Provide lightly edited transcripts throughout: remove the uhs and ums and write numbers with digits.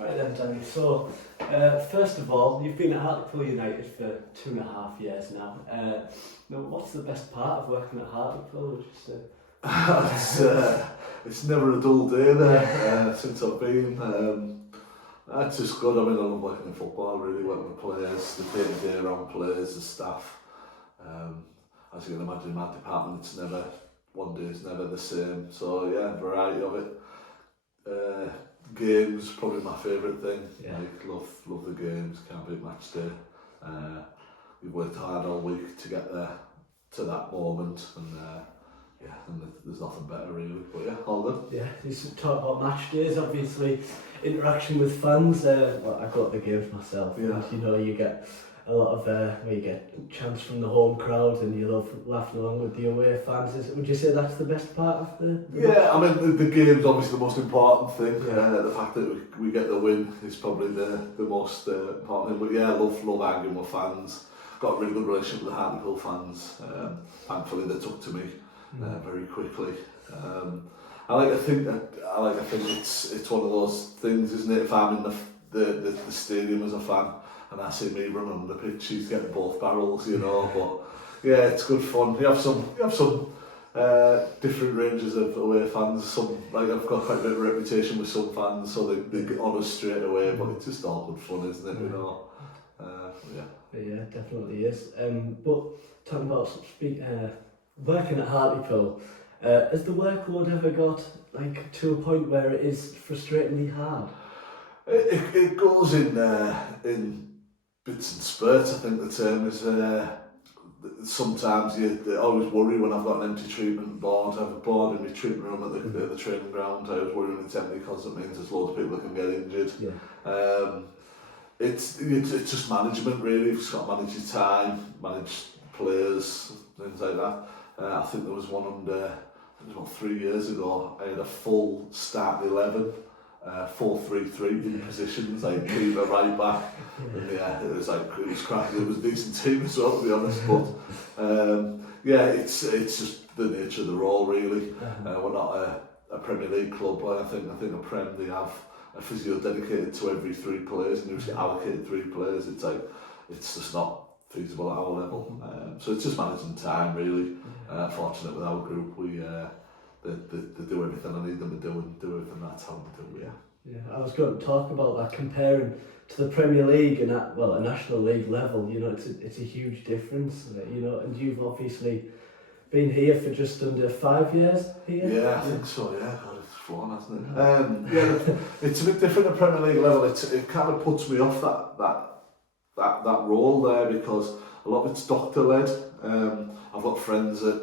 Right then, Danny. So, first of all, you've been at Hartlepool United for 2.5 years now. What's the best part of working at Hartlepool, would you say? It's never a dull day there since I've been. It's just good. I mean, I love working in football, really, working with players, the day-to-day around players, the staff. As you can imagine, my department, one day is never the same. So yeah, variety of it. Games, probably my favourite thing. Yeah. Like, love the games, can't beat match day. We've worked hard all week to get there, to that moment, and there's nothing better really, but yeah, all good. Yeah, you talk about match days, obviously, interaction with fans. Well, I go to the games myself, Yeah. and you get a lot of, where you get chants from the home crowd and you love laughing along with the away fans. Would you say that's the best part of the Yeah, I mean, the game's obviously the most important thing. Yeah. The fact that we get the win is probably the most important thing. But yeah, love arguing with fans. Got a really good relationship with the Hartlepool fans. Thankfully, they took to me very quickly. I like to think it's one of those things, isn't it? If I'm in the stadium as a fan and I see me running on the pitch, he's getting both barrels, you know. But yeah, it's good fun. You have some different ranges of away fans. Some, like, I've got quite a bit of reputation with some fans, so they get on us straight away. But it's just all good fun, isn't it? You know. Yeah, definitely is. But talking about working at Hartlepool, has the workload ever got to a point where it is frustratingly hard? It goes in bits and spurts. I think the term is. Sometimes you always worry when I've got an empty treatment board. I have a board in my treatment room at the training ground. I was worrying it's empty because it means there's loads of people that can get injured. Yeah. It's just management really. You've just got to manage your time, manage players, things like that. I think there was one about 3 years ago. I had a full start 11, 4-3-3 in positions, like keeper, right back. And yeah, it was cracking. It was a decent team as well, to be honest. But yeah, it's just the nature of the role really. We're not a Premier League club. I think a Prem, they have a physio dedicated to every 3 players, and you just get allocated 3 players. It's just not feasible at our level. So it's just managing time really. Fortunate with our group, they do everything I need them to do and do everything that's how they do. Yeah, I was going to talk about that, comparing to the Premier League and at a National League level. You know, it's a huge difference. You know, and you've obviously been here for just under 5 years here. Yeah, I think so. Yeah, God, it's flown, hasn't it? Yeah, it's a bit different at Premier League level. It kind of puts me off that role there because a lot of it's doctor led. I've got friends at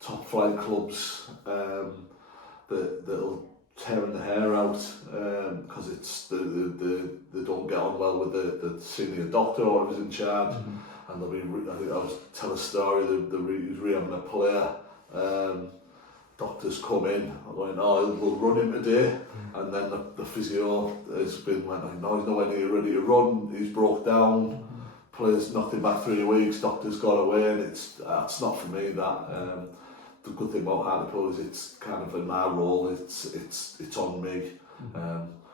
top flight clubs that'll tearing the hair out because it's they don't get on well with the senior doctor or whoever's in charge. And they'll be, I think I was tell a story, he was rehabbing a player, doctors come in, going, we'll run him today, and then the physio has been like, no, he's nowhere near ready to run, he's broke down, players knocked him back 3 weeks, doctors got away, and it's not for me that. The good thing about Hartlepool is it's kind of in my role, it's on me.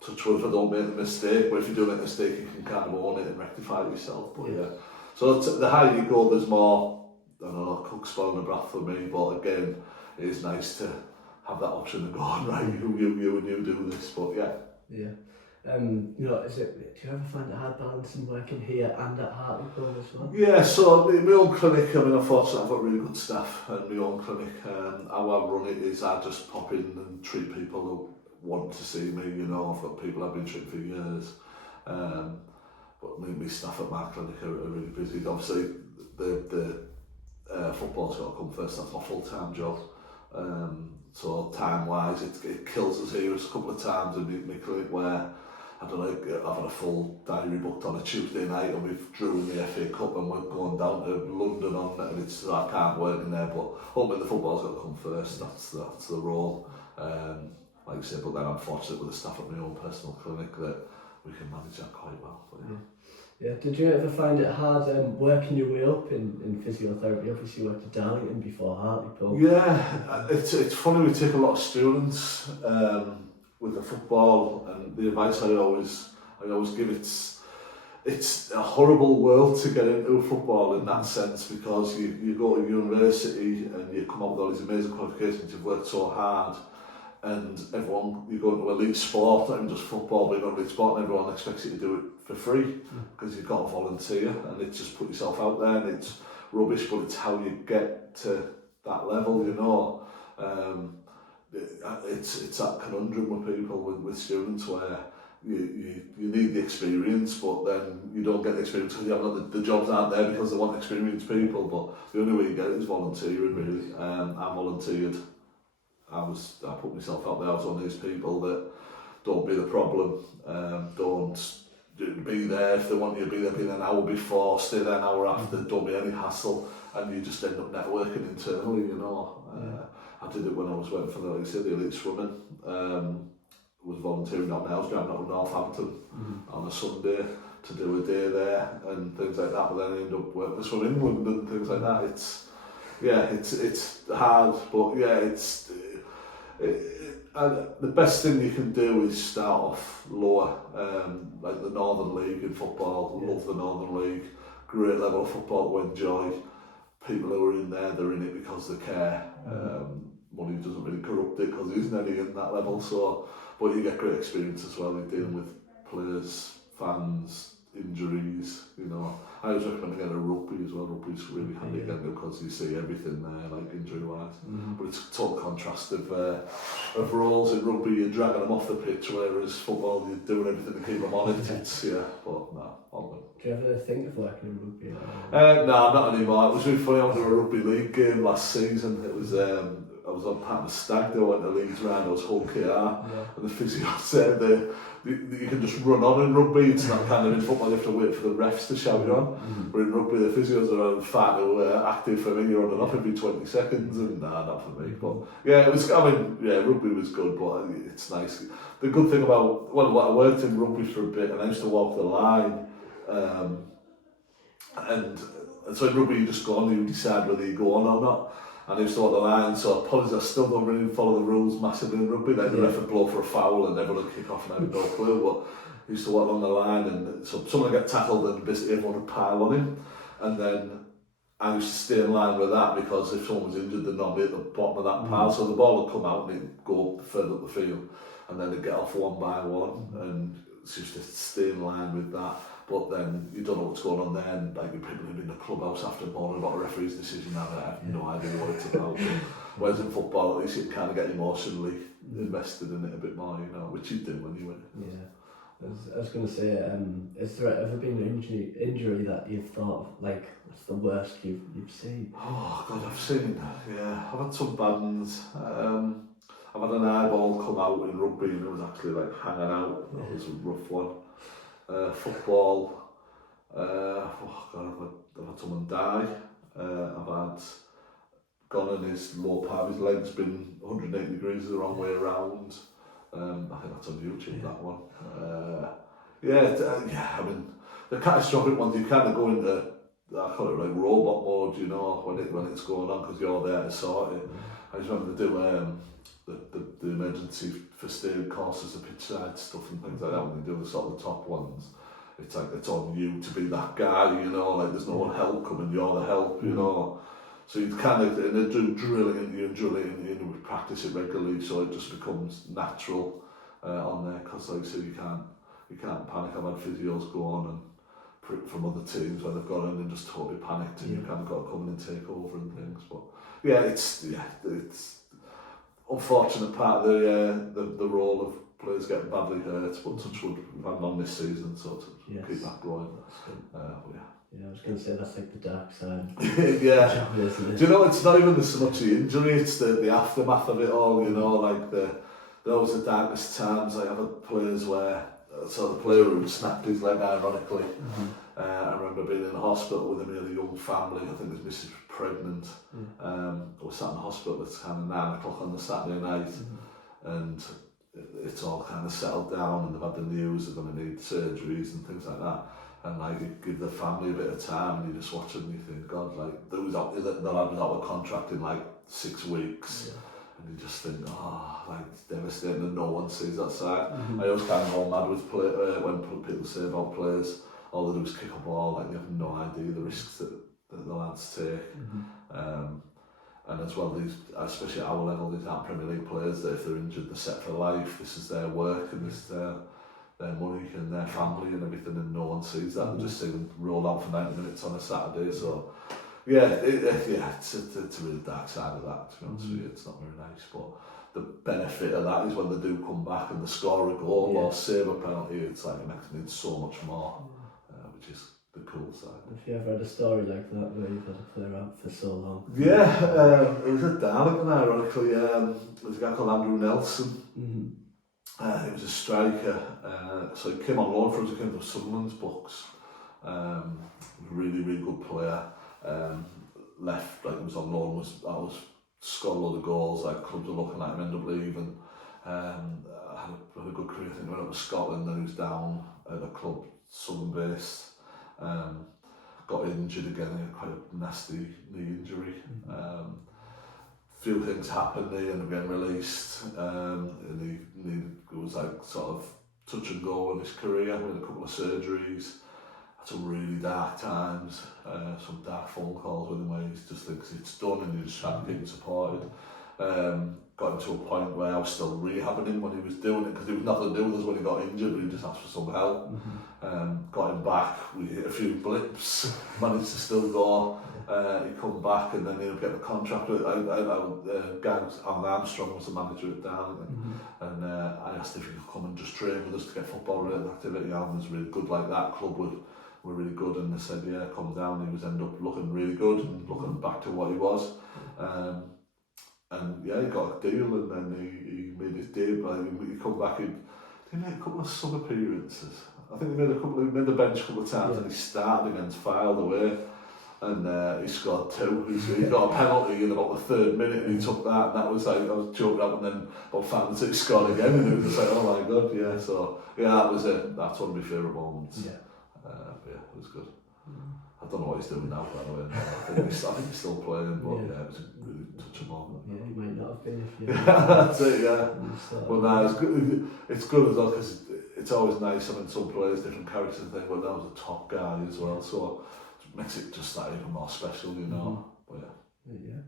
Touch wood if I don't make a mistake, but if you do make a mistake you can kind of own it and rectify it yourself. But yeah. So the higher you go, there's more, I don't know, cook spoiling the broth for me, but again, it is nice to have that option of going, right, you do this, but yeah. Yeah. You know, do you ever find it hard balancing working here and at Hartlepool as well? Yeah, so my own clinic, I mean, unfortunately I've got really good staff in my own clinic. How I run it is I just pop in and treat people who want to see me, you know. I've got people I've been treating for years. But my staff at my clinic are really busy. Obviously, the football's got to come first. That's my full-time job. So time-wise, it kills us here a couple of times in my clinic where, I don't know, I've had a full diary booked on a Tuesday night and we've drew in the FA Cup and we're going down to London on it, and I can't work in there, but hopefully the football's got to come first. That's the role. Like I say, but then I'm fortunate with the staff at my own personal clinic that we can manage that quite well. But yeah. Did you ever find it hard working your way up in physiotherapy? Obviously you worked at Darlington before Hartlepool. Yeah, it's funny, we take a lot of students with the football, and the advice I always give, it's a horrible world to get into football in that sense, because you go to university and you come up with all these amazing qualifications, you've worked so hard, and you go into elite sport, not even just football, but you go into elite sport and everyone expects you to do it for free because you've got to volunteer, and it's just put yourself out there, and it's rubbish, but it's how you get to that level, you know. It's that conundrum with people, with students, where you need the experience, but then you don't get the experience because you haven't got the jobs aren't there because they want experienced people, but the only way you get it is volunteering, really. I volunteered. I put myself out there. I was one of these people that don't be the problem, don't be there if they want you to be there, be there an hour before, stay there an hour after, don't be any hassle, and you just end up networking internally, you know. I did it when I was working for the elite swimming. Was volunteering down there. I was driving up to Northampton on a Sunday to do a day there and things like that, but then I ended up working for Swim England and things like that. It's hard, but the best thing you can do is start off lower, like the Northern League in football. Love the Northern League, great level of football to enjoy. People who are in there, they're in it because they care. Money doesn't really corrupt it because there isn't any in that level, so, but you get great experience as well. You're dealing with players, fans, injuries, you know. I always recommend getting a rugby as well. Rugby's really handy again because you see everything there, like injury-wise. But it's a total contrast of roles. In rugby, you're dragging them off the pitch, whereas football, you're doing everything to keep them on it. It's, but no, all good. Do you ever think of working in rugby? No, not anymore. It was really funny. I went to a rugby league game last season. It was I was on part of the stag. They went to Leeds round. I was Hull KR, and the physio said that you can just run on in rugby. It's not kind of in football. You have to wait for the refs to shout you on. But in rugby, the physios are far too active for me. You're on and off every 20 seconds, and not for me. But yeah, it was. I mean, rugby was good, but it's nice. The good thing about I worked in rugby for a bit, and I used to walk the line. And so in rugby you just go on, you decide whether you go on or not. And I used to walk the line, so apologies, I still don't really follow the rules massively in rugby. Like the ref would blow for a foul and everyone would kick off and I had no clue. But I used to walk along the line, and so someone would get tackled and basically everyone would pile on him. And then I used to stay in line with that, because if someone was injured, they'd not be at the bottom of that pile. So the ball would come out and it'd go further up the field, and then they'd get off one by one, and so you used to stay in line with that. But then you don't know what's going on there, and like people in the clubhouse after morning about a referee's decision, I have no idea what it's about. Whereas in football, at least you can kind of get emotionally invested in it a bit more, you know, which you do anyway. Yeah, I was going to say, has there ever been an injury that you've thought of, like, what's the worst you've seen? Oh God, I've seen, I've had some bad ones. I've had an eyeball come out in rugby, and it was actually like hanging out. That was a rough one. Football, I've had someone die. I've had gone in his lower part of his leg's been 180 degrees the wrong way around. I think that's on YouTube, that one. I mean, the catastrophic ones, you kind of go into, I call it like robot mode, you know, when it's going on, because you're there to sort it. I just remember to do the emergency first aid courses, the pitch side stuff and things like that. When they do the sort of the top ones, it's like it's on you to be that guy, you know, like there's no one help coming, you're the help, you know. So you kind of, and they do drilling into you and drilling into you, and we practice it regularly, so it just becomes natural on there, because like I said, you can't panic. I've had physios go on and from other teams where they've gone in and just totally panicked, and you kind of got to come in and take over and things. But it's unfortunate part of the role of players getting badly hurt, but touch wood, we've had none this season, so to keep that going. Yeah, I was going to say that's like the dark side. Yeah. Do you know, it's not even so much the injury, it's the aftermath of it all, you know, like there was the darkest times. Like I've had players where, so the player who snapped his leg ironically, I remember being in the hospital with him, he had a young family, I think his missus was pregnant. I was sat in the hospital at kind of 9 o'clock on the Saturday night, and it's all kind of settled down, and they've had the news they're going to need surgeries and things like that. And like you give the family a bit of time, and you just watch them and you think, God, like the lad was out of contract in like 6 weeks. and you just think, oh, like, it's devastating and no one sees that side. Mm-hmm. I always kind of go mad with when people say about players, all they do is kick a ball, like they have no idea the risks that the lads take. Mm-hmm. And as well, these, especially at our level, these aren't Premier League players that if they're injured, they're set for life. This is their work and this is their money and their family and everything, and no one sees that. They just see them roll out for 90 minutes on a Saturday. So, yeah, it's a really dark side of that, to be honest with you. It's not very nice, but the benefit of that is when they do come back and they score a goal or save a penalty, it's like it makes them need so much more, which is the cool side. Have you ever had a story like that where you've had a player out for so long? Yeah, it was at Darlington, ironically. There's a guy called Andrew Nelson. Mm-hmm. He was a striker, so he came on loan for us. He came from Sunderland's books. Really, really good player. Left, like he was on loan, scored a lot of goals, like clubs were looking at him, ended up leaving. Had a good career. I think he went up to Scotland, then he was down at a club, Southern based. Got injured again, he had quite a nasty knee injury. Few things happened, he ended up getting released, and he was like sort of touch and go in his career, with a couple of surgeries, had some really dark times, some dark phone calls with him where he just thinks it's done and you just try to keep him supported. Got him to a point where I was still rehabbing him when he was doing it, because there was nothing to do with us when he got injured, but he just asked for some help. Got him back, we hit a few blips, managed to still go. He come back and then he ended up getting a contract with Alan Armstrong was the manager at Darlington, and I asked if he could come and just train with us to get football related activity. Alan was really good like that, club were really good, and they said yeah, come down. He was ended up looking really good and looking back to what he was. And yeah, he got a deal, and then he made his debut. He come back in. He made a couple of sub appearances. I think he made the bench a couple of times, and he started against Filed away, and he scored 2. He got a penalty in about the 3rd minute, and he took that, and that was like, I was joking up, and then about 5 minutes he scored again, and it was just like, oh my god, yeah. So yeah, that was it. That's one of my favourite moments. Yeah, it was good. I don't know what he's doing now, by the way. I think he's still playing, but yeah, it was a really touching moment. Yeah, he might not have been if you... That's it, yeah. But no, it's good as well, because it's always nice having some players, different characters and things, but that was a top guy as well, so it makes it just that even more special, you know. But yeah. Yeah.